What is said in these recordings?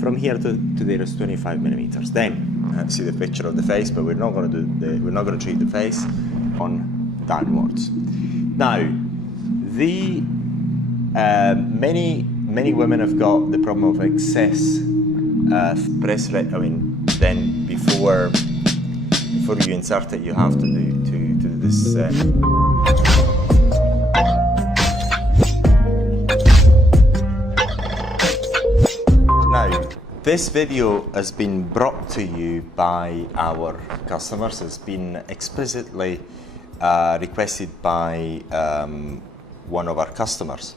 From here to there is 25 millimeters. Then see the picture of the face, but we're not going to treat the face on downwards. Now, many women have got the problem of excess breast rate. I mean, then before you insert it, you have to do this. Now, this video has been brought to you by our customers. It's been explicitly requested by one of our customers.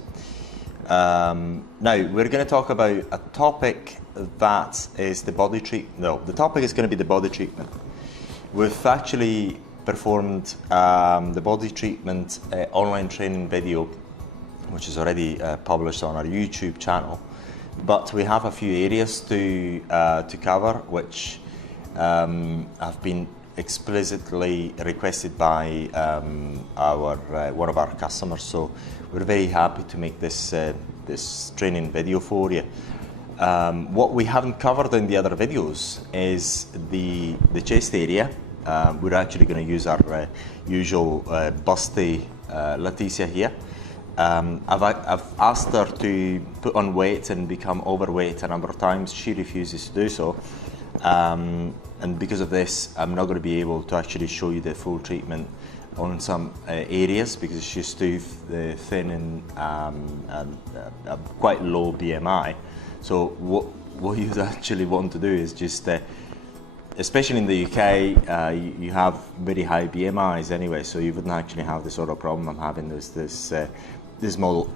Now, we're going to talk about a topic that is the body treatment. No, the topic is going to be the body treatment. We've actually performed the body treatment online training video, which is already published on our YouTube channel. But we have a few areas to cover, which have been explicitly requested by one of our customers. So we're very happy to make this training video for you. What we haven't covered in the other videos is the chest area. We're actually going to use our usual busty Leticia here. I've asked her to put on weight and become overweight a number of times. She refuses to do so, and because of this, I'm not going to be able to actually show you the full treatment on some areas because she's too thin and quite low BMI. So what you actually want to do is just, especially in the UK, you have very high BMIs anyway, so you wouldn't actually have the sort of problem I'm having this model.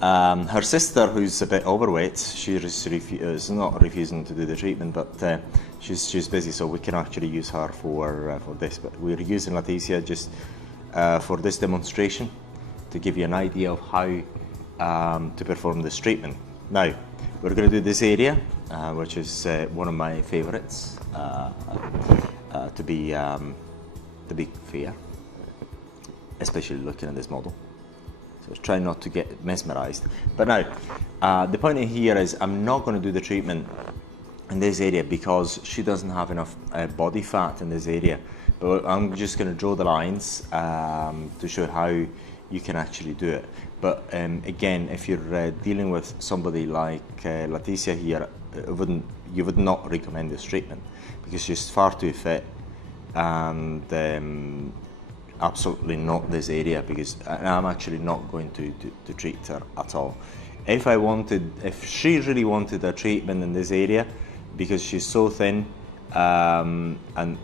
Her sister, who's a bit overweight, she is not refusing to do the treatment, but she's busy, so we can actually use her for this. But we're using Leticia just for this demonstration to give you an idea of how to perform this treatment. Now, we're going to do this area, which is one of my favorites, to be fair, especially looking at this model. So try not to get mesmerized. But now, the point here is I'm not going to do the treatment in this area because she doesn't have enough body fat in this area. But I'm just going to draw the lines to show how you can actually do it. But again, if you're dealing with somebody like Leticia here, you would not recommend this treatment because she's far too fit, and absolutely not this area, because I'm actually not going to treat her at all. If she really wanted a treatment in this area, because she's so thin and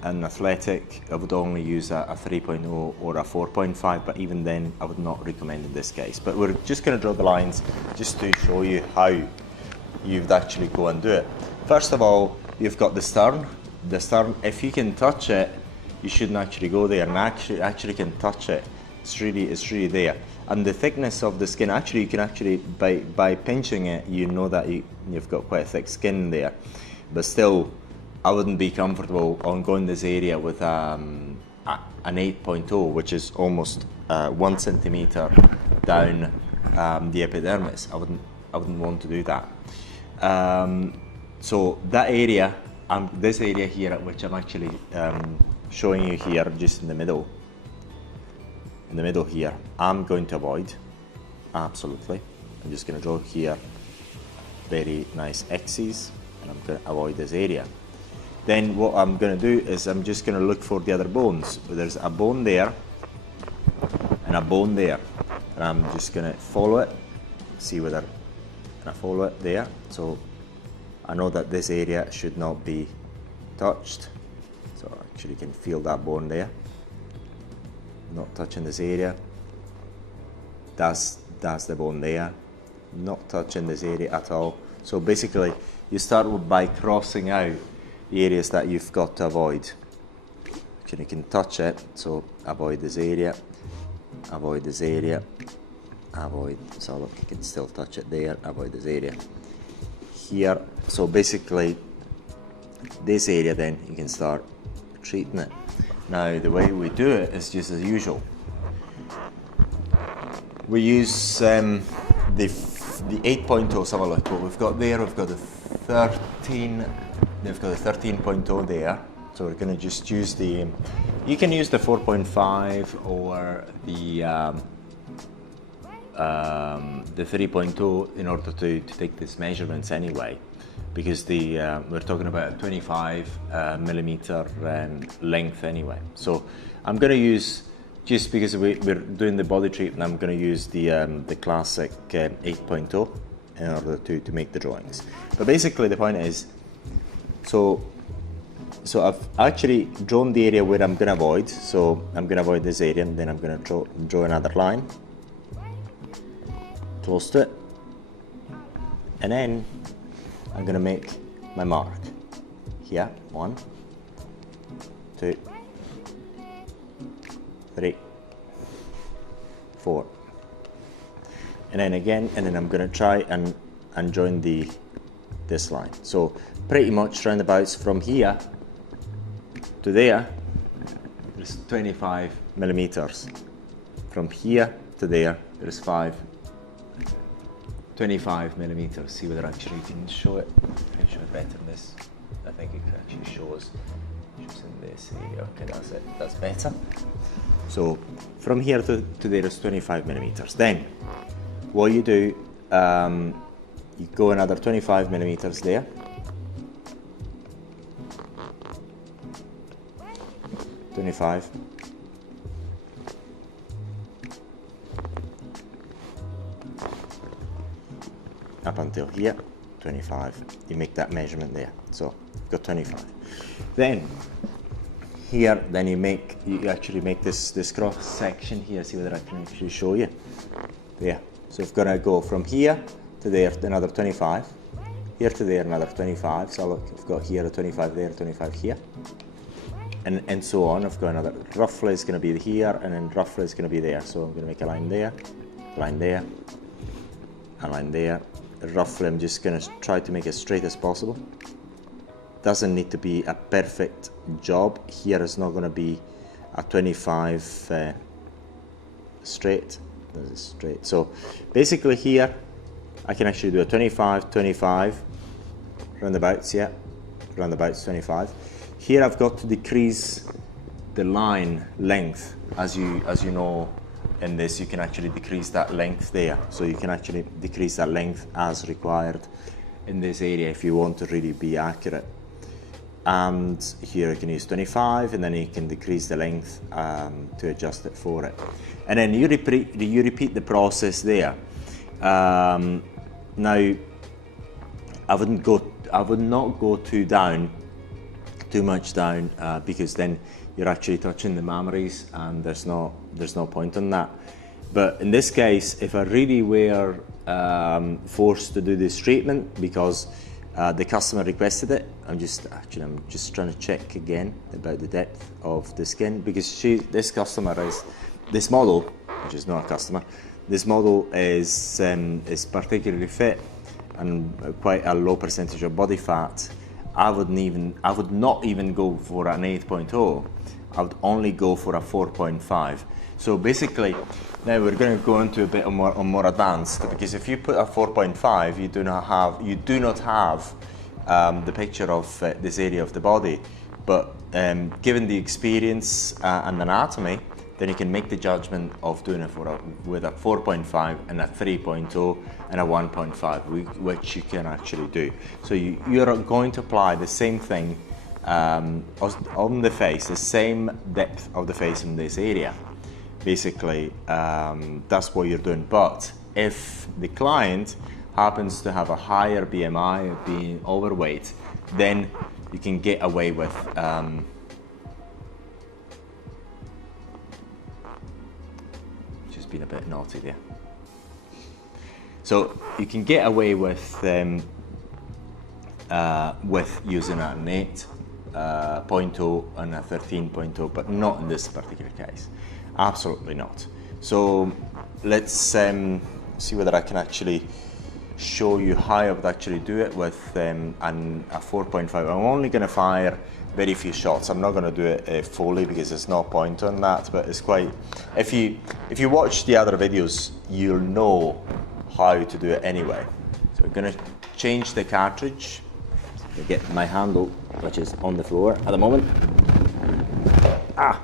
athletic, I would only use a 3.0 or a 4.5, but even then I would not recommend in this case. But we're just going to draw the lines just to show you how you'd actually go and do it. First of all, you've got the stern. The stern, if you can touch it, you shouldn't actually go there, and actually can touch it. It's really there. And the thickness of the skin, actually, you can actually by pinching it, you know that you've got quite a thick skin there. But still, I wouldn't be comfortable on going this area with an 8.0, which is almost 1 centimeter down the epidermis. I wouldn't want to do that. So that area, this area here, which I'm actually showing you here, just in the middle here, I'm going to avoid, absolutely. I'm just going to draw here very nice X's, and I'm going to avoid this area. Then what I'm going to do is I'm just going to look for the other bones. There's a bone there and a bone there, and I'm just going to follow it, see whether I follow it there. So I know that this area should not be touched. So actually you can feel that bone there. Not touching this area. That's the bone there. Not touching this area at all. So basically you start by crossing out the areas that you've got to avoid. You can touch it, so avoid this area, avoid this area, avoid, so look, you can still touch it there, avoid this area. Here, so basically this area, then you can start treating it. Now the way we do it is just as usual. We use the the 8.0, let's have a look what we've got there. We've got the 13, we've got the 13.0 there. So we're going to just use the, you can use the 4.5 or the 3.0 in order to take these measurements anyway, because the we're talking about a 25 millimeter length anyway. So I'm going to use, just because we're doing the body treatment, I'm going to use the classic 8.0 in order to make the drawings. But basically the point is, so I've actually drawn the area where I'm going to avoid. So I'm going to avoid this area, and then I'm going to draw another line close to it, and then I'm going to make my mark here. 1, 2, 3, 4, and then again, and then I'm going to try and join this line. So pretty much roundabouts from here to there, there's 25 millimeters. From here to there, there's 25 millimeters. See whether actually you can show it. Can show it better in this. I think it actually shows in this area. Okay, that's it. That's better. So from here to there is 25 millimeters. Then what you do, you go another 25 millimeters there. 25. Up until here, 25. You make that measurement there. So you've got 25. Then here, then you actually make this cross section here. See whether I can actually show you. There. So we've got to go from here to there, another 25. Here to there, another 25. So look, I've got here a 25 there, 25 here. And so on. I've got another, roughly it's going to be here, and then roughly it's going to be there. So I'm going to make a line there, a line there, a line there. Roughly I'm just going to try to make it as straight as possible. Doesn't need to be a perfect job. Here is not going to be a 25 straight. This is straight. So basically here I can actually do a 25, 25, roundabouts, yeah, roundabouts 25. Here I've got to decrease the line length. As you know, in this you can actually decrease that length there. So you can actually decrease that length as required in this area if you want to really be accurate. And here you can use 25, and then you can decrease the length to adjust it for it. And then you repeat the process there. Now I would not go too much down, because then you're actually touching the mammaries, and there's no point in that. But in this case, if I really were forced to do this treatment because the customer requested it, I'm just trying to check again about the depth of the skin, because this model, which is not a customer, this model is particularly fit and quite a low percentage of body fat. I would not even go for an 8.0. I would only go for a 4.5. So basically, now we're going to go into a bit more advanced, because if you put a 4.5, you do not have the picture of this area of the body. But given the experience and anatomy, then you can make the judgment of doing it with a 4.5 and a 3.0 and a 1.5, which you can actually do. So you're going to apply the same thing on the face, the same depth of the face in this area. Basically, that's what you're doing. But if the client happens to have a higher BMI, or being overweight, then you can get away with just being a bit naughty there. So you can get away with using an 8.0 and a 13.0, but not in this particular case. Absolutely not. So let's see whether I can actually show you how I would actually do it with a 4.5. I'm only going to fire very few shots. I'm not going to do it fully because there's no point on that, but it's quite, if you watch the other videos, you'll know how to do it anyway. So we're going to change the cartridge. So get my handle, which is on the floor at the moment. I'm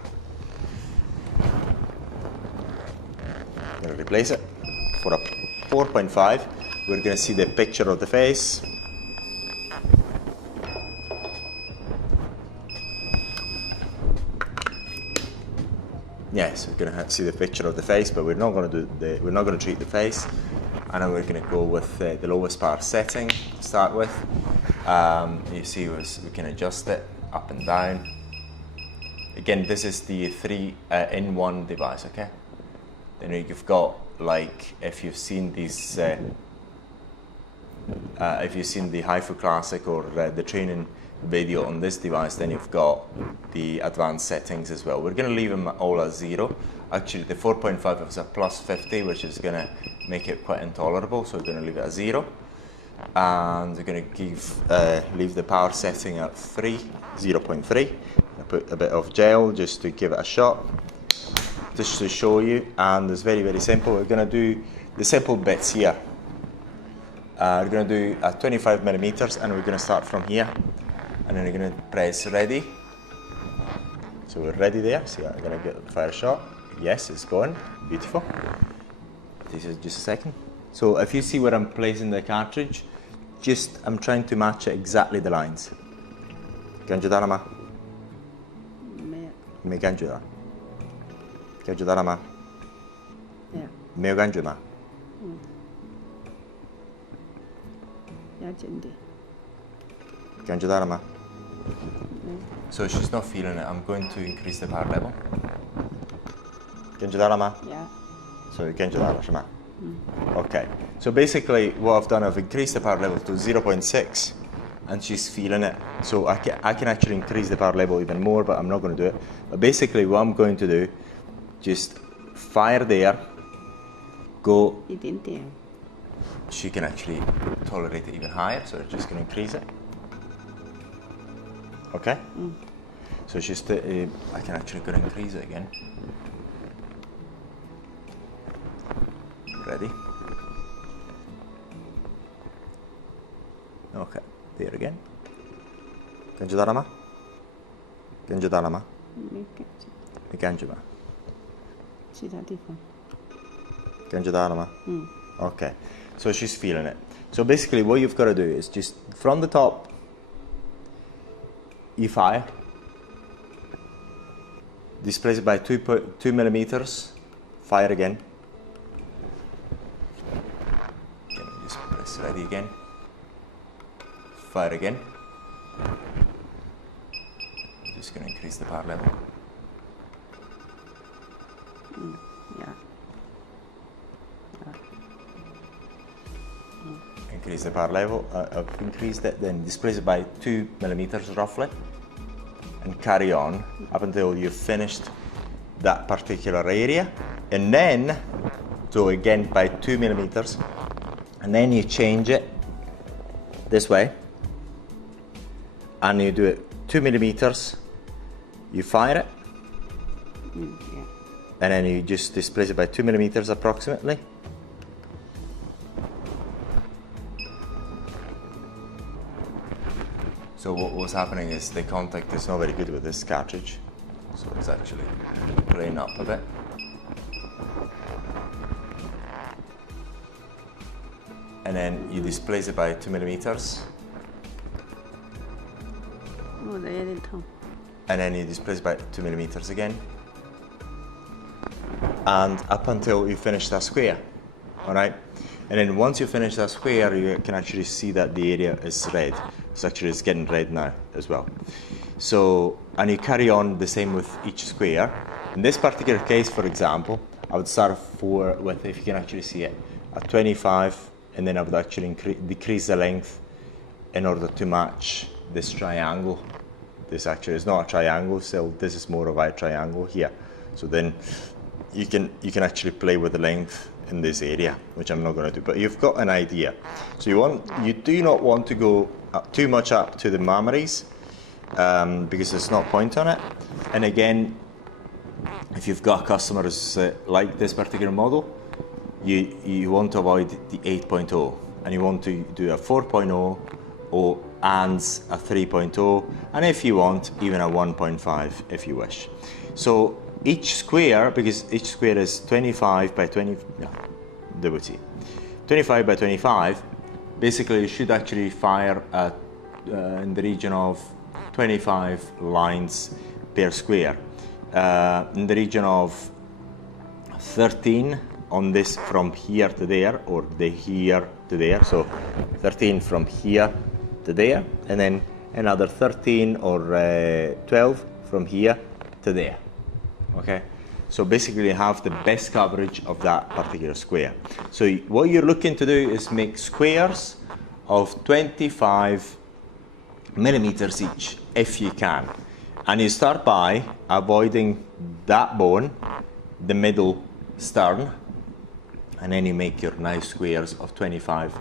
going to replace it for a 4.5. We're going to see the picture of the face. Yes, we're going to see the picture of the face, but we're not going to treat the face. And then we're going to go with the lowest power setting to start with. You see, we can adjust it up and down. Again, this is the 3-in-1 device. Okay. Then you've got, like, if you've seen these, if you've seen the HIFU Classic or the training video on this device, then you've got the advanced settings as well. We're going to leave them all at 0. Actually, the 4.5 is a plus 50, which is going to make it quite intolerable, so we're going to leave it at 0. And we're going to leave the power setting at 0.3. I put a bit of gel just to give it a shot, just to show you, and it's very, very simple. We're going to do the simple bits here. We're going to do 25 millimeters, and we're going to start from here. And then we're going to press ready. So we're ready there. See, I'm going to fire a shot. Yes, it's going. Beautiful. This is just a second. So if you see where I'm placing the cartridge, I'm trying to match exactly the lines. Kan ajudar ma? Me kan ajudar. Kan ajudar ma? Ja. Me kan ajudar. Ja, Jindy. Kan ajudar ma? So she's not feeling it. I'm going to increase the power level. Kan ajudar ma? Ja. So you can ajudar ma? Okay. So basically, what I've done, I've increased the power level to 0.6, and she's feeling it. So I can actually increase the power level even more, but I'm not going to do it. But basically, what I'm going to do, just fire there, go. She can actually tolerate it even higher, so we're just going to increase it. Okay? So just, I can actually go and increase it again. Ready? Okay, there again. Kan ajudar ma? Kan ajudar ma? Me kan ajudar. Kan ajudar ma? Okay, so she's feeling it. So basically what you've got to do is just from the top, you fire. Displace it by 2 millimeters. Fire again. Just press ready again. Fire again. Just going to increase the power level. Yeah. Increase the power level. I've increased it, then displace it by 2 millimeters roughly, and carry on up until you've finished that particular area, and then so again by 2 millimeters, and then you change it this way, and you do it 2 millimeters, you fire it, Yeah. and then you just displace it by 2 millimeters approximately. So what was happening is the contact is not very good with this cartridge, so it's actually playing up a bit. And then you displace it by 2 millimeters. Oh, they didn't tell. And then you displace by 2 millimeters again. And up until you finish that square, all right? And then once you finish that square, you can actually see that the area is red. It's getting red now as well. So, and you carry on the same with each square. In this particular case, for example, I would start with, if you can actually see it, at 25, and then I would actually decrease the length in order to match this triangle. This actually is not a triangle, so this is more of a triangle here. So then you can actually play with the length in this area, which I'm not going to do, but you've got an idea. So you do not want to go too much up to the mammaries, because there's no point on it. And again, if you've got customers like this particular model, you want to avoid the 8.0, and you want to do a 4.0 or and a 3.0, and if you want, even a 1.5 if you wish. So each square, because each square is 25 by 20, no, double T, 25 by 25, basically you should actually fire at in the region of 25 lines per square, in the region of 13 on this from here to there, or the here to there, so 13 from here to there, and then another 13 or 12 from here to there. Okay, so basically you have the best coverage of that particular square. So what you're looking to do is make squares of 25 millimeters each, if you can. And you start by avoiding that bone, the middle stern, and then you make your nice squares of 25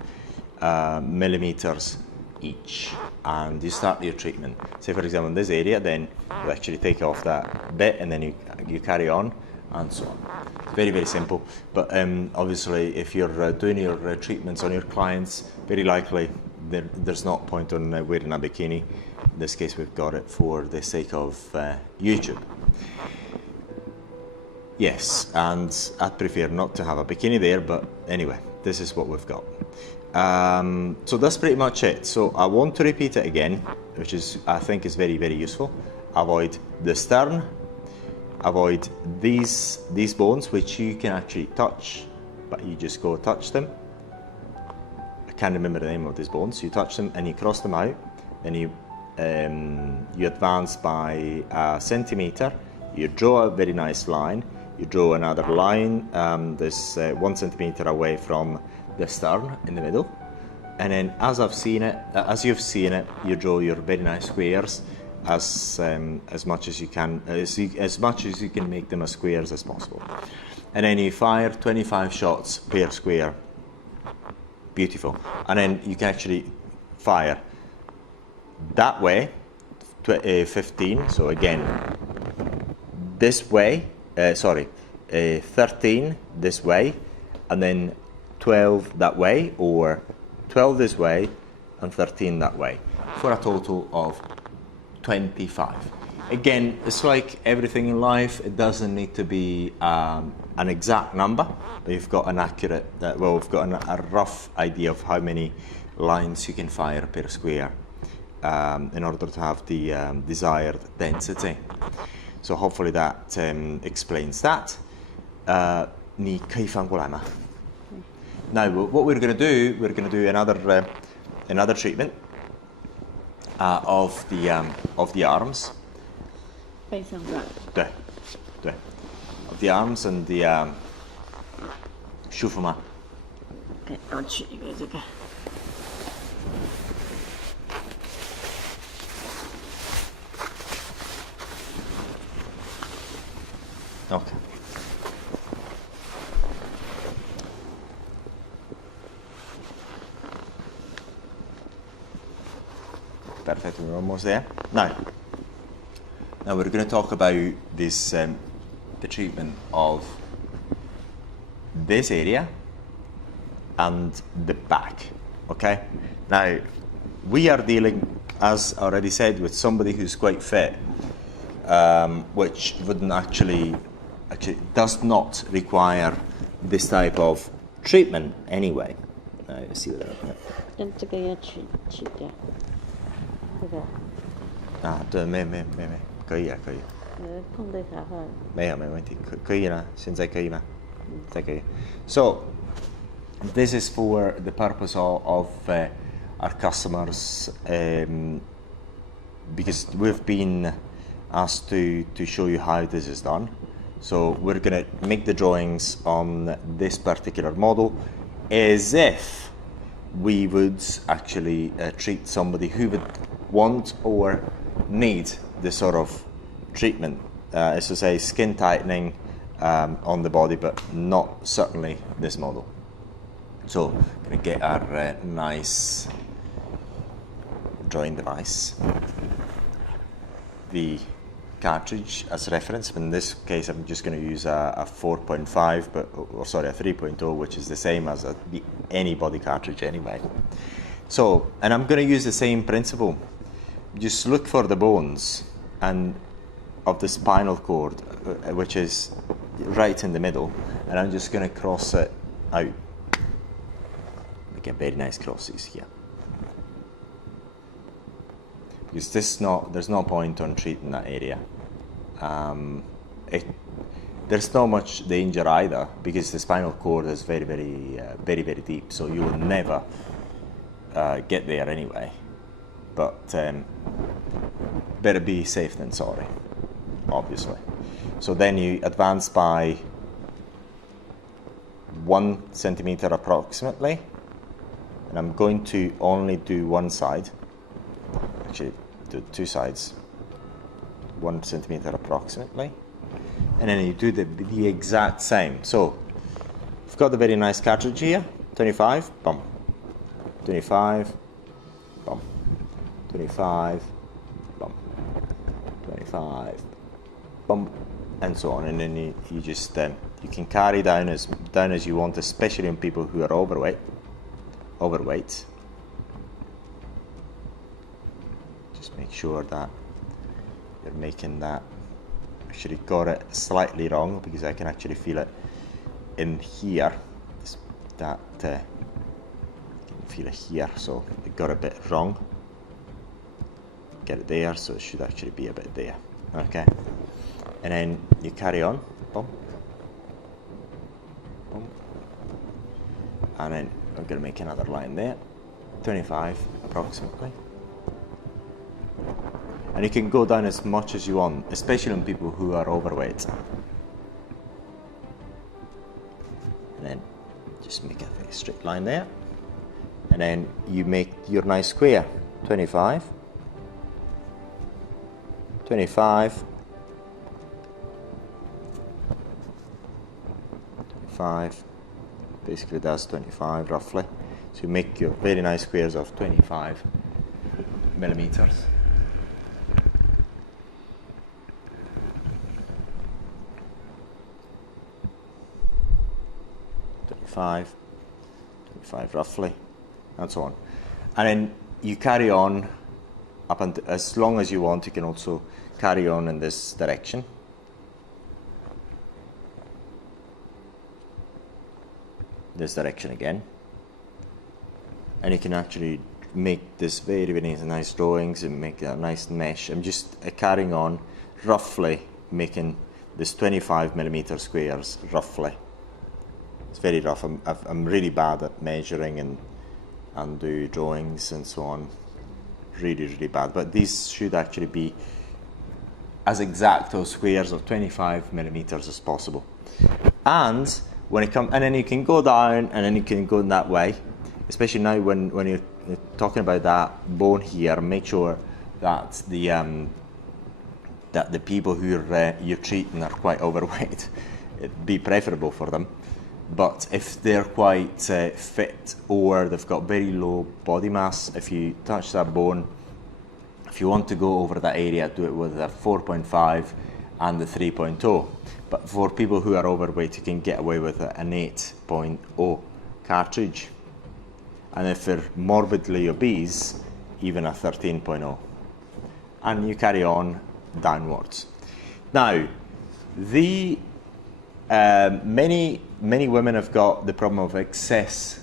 millimeters each, and you start your treatment. Say for example in this area, then you actually take off that bit, and then you carry on, and so on. Very, very simple, but obviously if you're doing your treatments on your clients, very likely there's not point on wearing a bikini. In this case we've got it for the sake of YouTube. Yes, and I'd prefer not to have a bikini there, but anyway, this is what we've got. So that's pretty much it. So I want to repeat it again, which is, I think, is very, very useful. Avoid the stern, avoid these bones, which you can actually touch, but you just go touch them. I can't remember the name of these bones. You touch them and you cross them out, then you advance by a centimeter, you draw a very nice line, you draw another line this 1 centimeter away from the stern in the middle, and then as you've seen it, you draw your very nice squares as much as you can, as much as you can make them as squares as possible, and then you fire 25 shots per square. Beautiful. And then you can actually fire that way, 15. So again, this way. 13 this way, and then 12 that way, or 12 this way and 13 that way, for a total of 25. Again, it's like everything in life, it doesn't need to be an exact number, but you've got an accurate, we've got a rough idea of how many lines you can fire per square in order to have the desired density. So hopefully that explains that. 你可以翻过来吗? Now, what we're going to do another treatment of the arms. 背上软。对，对 of the arms and the 舒服吗? Okay, 要取一个这个。Okay. Perfect, we're almost there. Now we're going to talk about this, the treatment of this area and the back. Okay. Now we are dealing, as already said, with somebody who's quite fit, which wouldn't actually does not require this type of treatment anyway. Let's see what that is. 但这个要取掉，这个。对，没，可以啊，可以。碰对卡话。没问题，可以啦，现在可以吗？再可以。So this is for the purpose of our customers, because we've been asked to show you how this is done. So we're going to make the drawings on this particular model as if we would actually treat somebody who would want or need this sort of treatment. As to say, skin tightening on the body, but not certainly this model. So we're going to get our nice drawing device. The cartridge as reference. In this case, I'm just going to use a 4.5, or sorry, a 3.0, which is the same as any body cartridge anyway. So, and I'm going to use the same principle. Just look for the bones and of the spinal cord, which is right in the middle, and I'm just going to cross it out. Make a very nice crosses here. Because there's no point on treating that area. There's not much danger either, because the spinal cord is very, very deep, so you will never get there anyway. But better be safe than sorry, obviously. So then you advance by 1 centimeter approximately, and I'm going to only do one side. Actually, do 2 sides, 1 centimeter approximately, and then you do the exact same. So I've got the very nice cartridge here, 25, bump, 25, bump, 25, bump, 25, bump, and so on. And then you just you can carry down as you want, especially in people who are overweight. Just make sure that you're making that. Actually got it slightly wrong, because I can actually feel it in here. That you can feel it here, so it got a bit wrong. Get it there, so it should actually be a bit there. Okay, and then you carry on, boom, boom, and then I'm going to make another line there, 25 approximately. And you can go down as much as you want, especially on people who are overweight. And then just make a very straight line there. And then you make your nice square, 25, 25, 25, basically that's 25 roughly. So you make your very nice squares of 25 millimeters. 25 roughly, and so on. And then you carry on up until, as long as you want. You can also carry on in this direction. This direction again. And you can actually make this very nice drawings and make a nice mesh. I'm just carrying on roughly making this 25 millimeter squares roughly. It's very rough. I'm really bad at measuring and do drawings and so on. Really bad. But these should actually be as exact as squares of 25 millimeters as possible. And when it comes, and then you can go down, and then you can go in that way. Especially now when you're talking about that bone here, make sure that the people who you're treating are quite overweight. It'd be preferable for them. But if they're quite fit, or they've got very low body mass, if you touch that bone, if you want to go over that area, do it with a 4.5 and the 3.0. But for people who are overweight, you can get away with an 8.0 cartridge. And if they're morbidly obese, even a 13.0. And you carry on downwards. Now, many women have got the problem of excess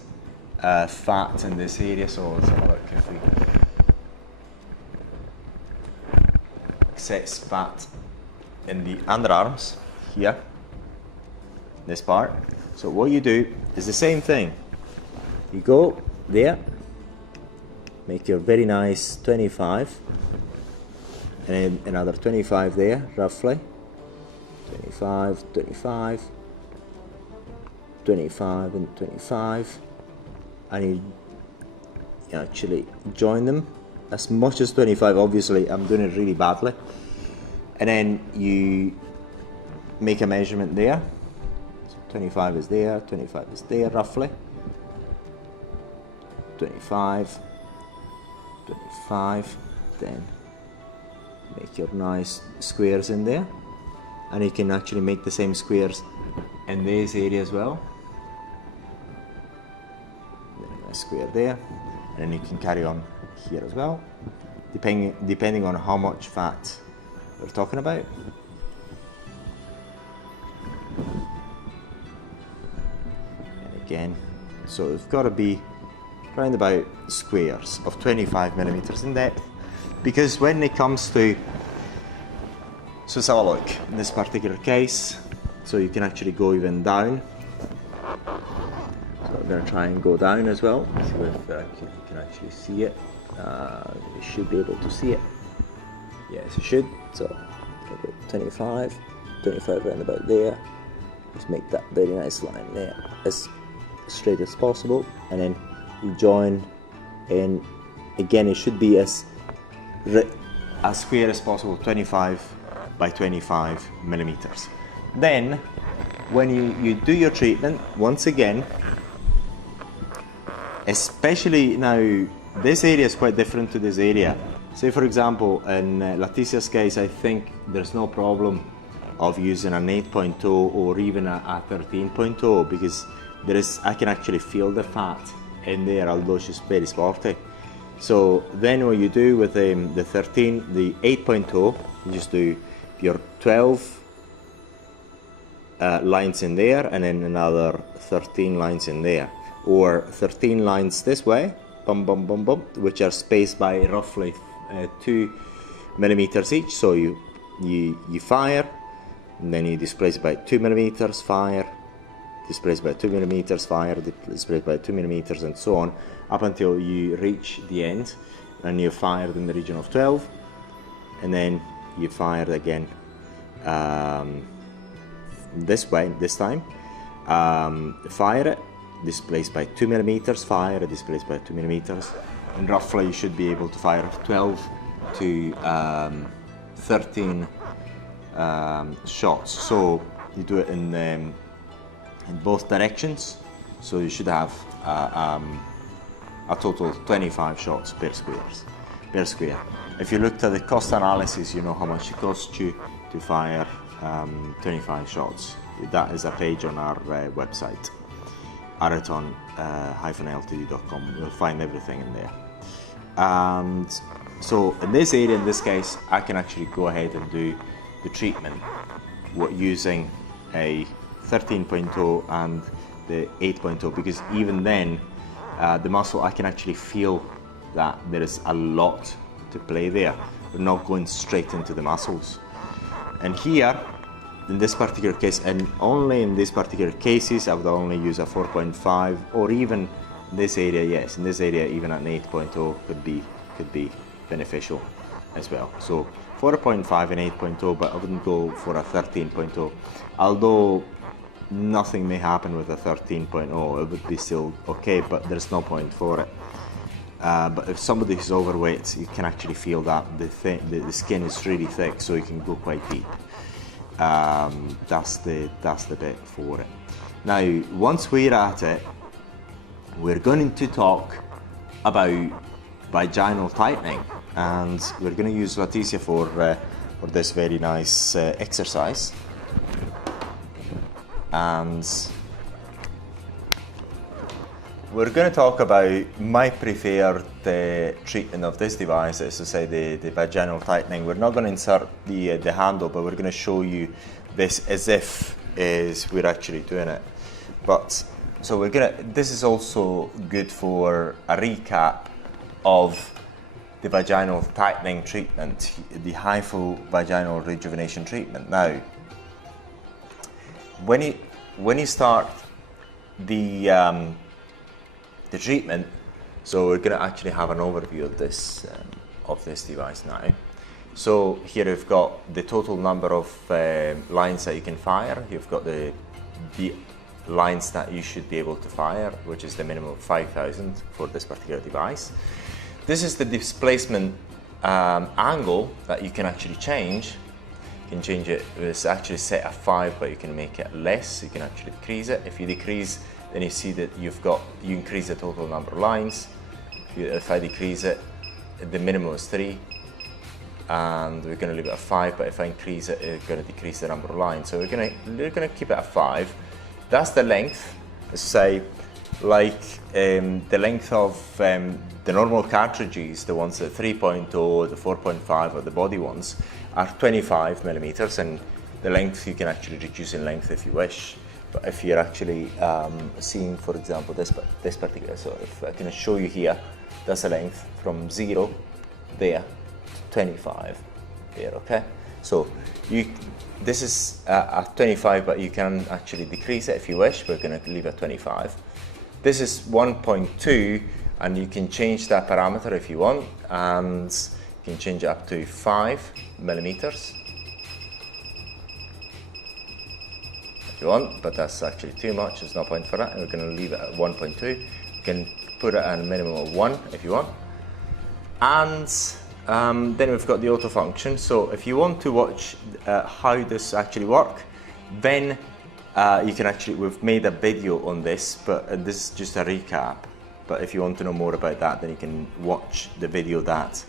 fat in this area. So let's have a look if we excess fat in the underarms here, this part. So what you do is the same thing. You go there, make your very nice 25, and then another 25 there, roughly. 25, 25, 25 and 25, and you actually join them as much as 25. Obviously I'm doing it really badly. And then you make a measurement there. So 25 is there, 25 is there roughly. 25, 25, then Make your nice squares in there, and you can actually make the same squares in this area as well. A square there, and then you can carry on here as well, depending on how much fat we're talking about. And again, so it's got to be round about squares of 25 millimeters in depth, because when it comes to, so let's have a look in this particular case. So you can actually go even down. So I'm going to try and go down as well, see if you can actually see it. You should be able to see it. Yes, you should. So 25 round about there. Just make that very nice line there, as straight as possible, and then you join, and again it should be as square as possible, 25 by 25 millimeters. Then when you do your treatment, once again, especially now, this area is quite different to this area. Say for example, in Leticia's case, I think there's no problem of using an 8.0 or even a 13.0, because I can actually feel the fat in there, although she's very sporty. So then what you do with the 8.0, you just do your 12 lines in there, and then another 13 lines in there, or 13 lines this way, bum bum bum bum, which are spaced by roughly 2 millimeters each. So you fire, and then you displace by 2 millimeters, fire, displace by 2 millimeters, fire, displace by 2 millimeters, and so on, up until you reach the end, and you fired in the region of 12, and then you fired again this way, this time, fire it, displace by 2 millimeters, fire, displace by 2 millimeters, and roughly you should be able to fire 12 to 13 shots. So you do it in both directions, so you should have a total of 25 shots per square. If you looked at the cost analysis, you know how much it costs you to fire 25 shots. That is a page on our website, marathon-ltd.com. You'll find everything in there. And so in this area, in this case, I can actually go ahead and do the treatment using a 13.0 and the 8.0, because even then the muscle, I can actually feel that there is a lot to play there. We're not going straight into the muscles. And here, in this particular case, and only in these particular cases, I would only use a 4.5, or even this area, yes, in this area, even an 8.0 could be beneficial as well. So 4.5 and 8.0, but I wouldn't go for a 13.0. Although nothing may happen with a 13.0, it would be still okay, but there's no point for it. But if somebody is overweight, you can actually feel that the skin is really thick, so you can go quite deep. That's the bit for it. Now, once we're at it, we're going to talk about vaginal tightening, and we're going to use Leticia for this very nice exercise. And we're going to talk about my preferred treatment of this device, as to say the vaginal tightening. We're not going to insert the handle, but we're going to show you this as if we're actually doing it. But so this is also good for a recap of the vaginal tightening treatment, the HIFU vaginal rejuvenation treatment. Now, when you start the treatment, so we're going to actually have an overview of this device now. So here we've got the total number of lines that you can fire. You've got the lines that you should be able to fire, which is the minimum of 5,000 for this particular device. This is the displacement angle that you can actually change. You can change it. It's actually set at 5, but you can make it less. You can actually decrease it. If you decrease, then you see that you increase the total number of lines. If I decrease it, the minimum is 3. and we're going to leave it at 5, but if I increase it, it's going to decrease the number of lines. So we're going to keep it at 5. That's the length. Say, like the length of the normal cartridges, the ones at 3.0, the 4.5, or the body ones, are 25 millimeters, and the length you can actually reduce in length if you wish. But if you're actually seeing, for example, this particular, so if I can show you here, that's the length from 0 there to 25 there, okay? So this is at 25, but you can actually decrease it if you wish. We're going to leave it at 25. This is 1.2, and you can change that parameter if you want, and you can change it up to 5 millimeters if you want, but that's actually too much. There's no point for that, and we're going to leave it at 1.2. You can put it at a minimum of 1 if you want. And then we've got the auto function. So if you want to watch how this actually works, then you can actually, we've made a video on this, but this is just a recap. But if you want to know more about that, then you can watch the video that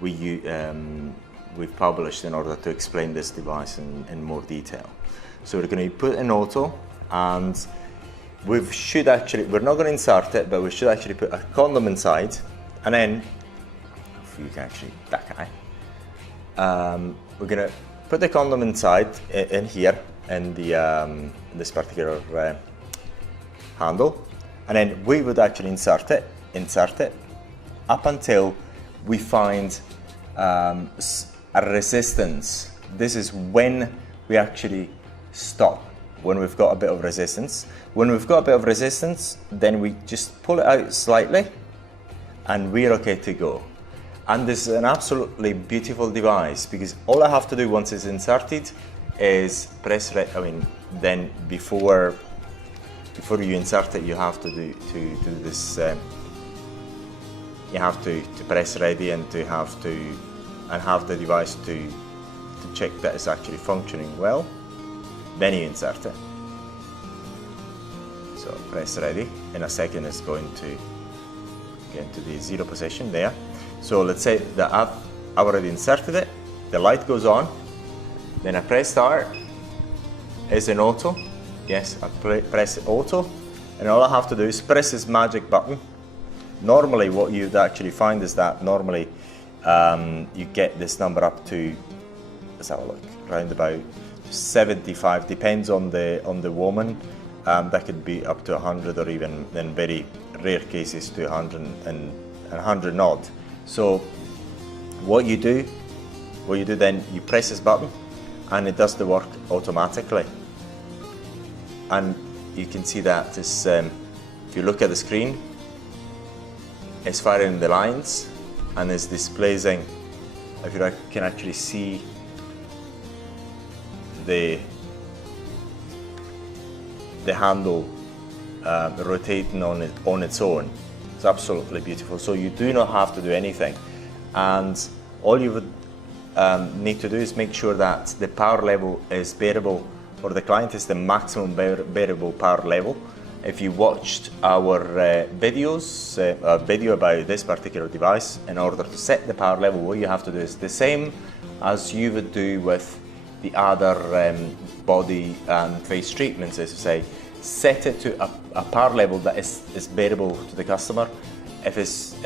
we've published in order to explain this device in more detail. So we're going to put in auto, and we're not going to insert it, but we should actually put a condom inside, and then, if you can actually, that guy, we're going to put the condom inside in here, in the this particular handle, and then we would actually insert it up until we find a resistance. This is when we actually stop, when we've got a bit of resistance. When we've got a bit of resistance, then we just pull it out slightly, and we're okay to go. And this is an absolutely beautiful device, because all I have to do once it's inserted is press then before you insert it, you have to do this. You have to press ready, and have the device to check that it's actually functioning well. Then you insert it. So press ready. In a second, it's going to get into the 0 position there. So let's say that I've already inserted it. The light goes on. Then I press start. It's in auto. Yes, I press auto, and all I have to do is press this magic button. Normally, what you'd actually find is that normally you get this number up to, let's have a look, around about 75, depends on the woman. That could be up to 100, or even in very rare cases to 100 and 100 odd. So what you do then, you press this button, and it does the work automatically. And you can see that this, if you look at the screen, it's firing the lines and it's displaying. If you can actually see the handle rotating on its own. It's absolutely beautiful. So you do not have to do anything, and all you would need to do is make sure that the power level is bearable for the client, is the maximum bearable power level. If you watched our videos, a video about this particular device, in order to set the power level, what you have to do is the same as you would do with the other body and face treatments, as to say, set it to a power level that is bearable to the customer. If it's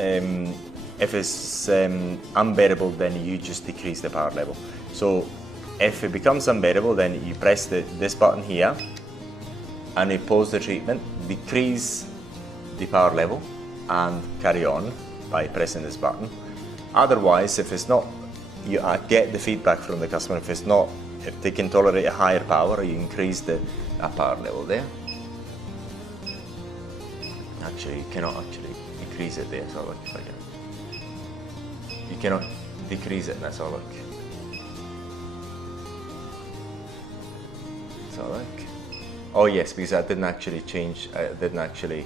unbearable, then you just decrease the power level. So if it becomes unbearable, then you press this button here, and you pause the treatment, decrease the power level, and carry on by pressing this button. Otherwise, if it's not, you get the feedback from the customer. If they can tolerate a higher power, you increase the power level there. Actually, you cannot actually decrease it there. So look, if I can, you cannot decrease it. That's all. Look. So look. Oh yes, because I didn't actually change. I didn't actually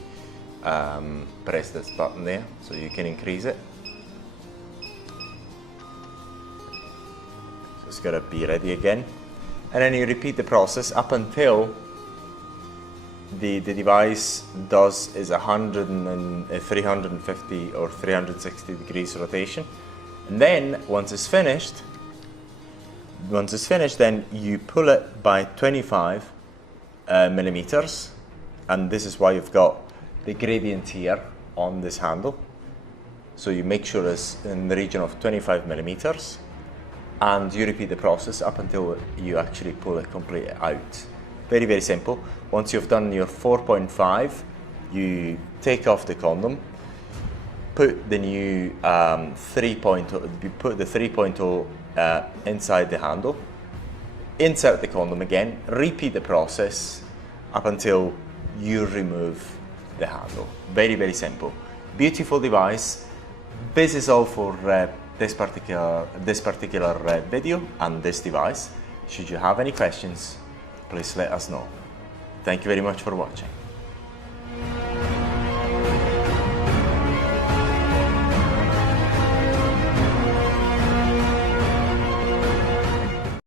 press this button there, so you can increase it. So it's got to be ready again, and then you repeat the process up until the device is 350 or 360 degrees rotation, And then once it's finished, then you pull it by 25 millimeters, and this is why you've got the gradient here on this handle. So you make sure it's in the region of 25 millimeters, and you repeat the process up until you actually pull it completely out. Very, very simple. Once you've done your 4.5, you take off the condom, put the new 3.0, you put the 3.0 inside the handle, insert the condom again, repeat the process up until you remove the handle. Very, very simple. Beautiful device. This is all for this particular video and this device. Should you have any questions, please let us know. Thank you very much for watching.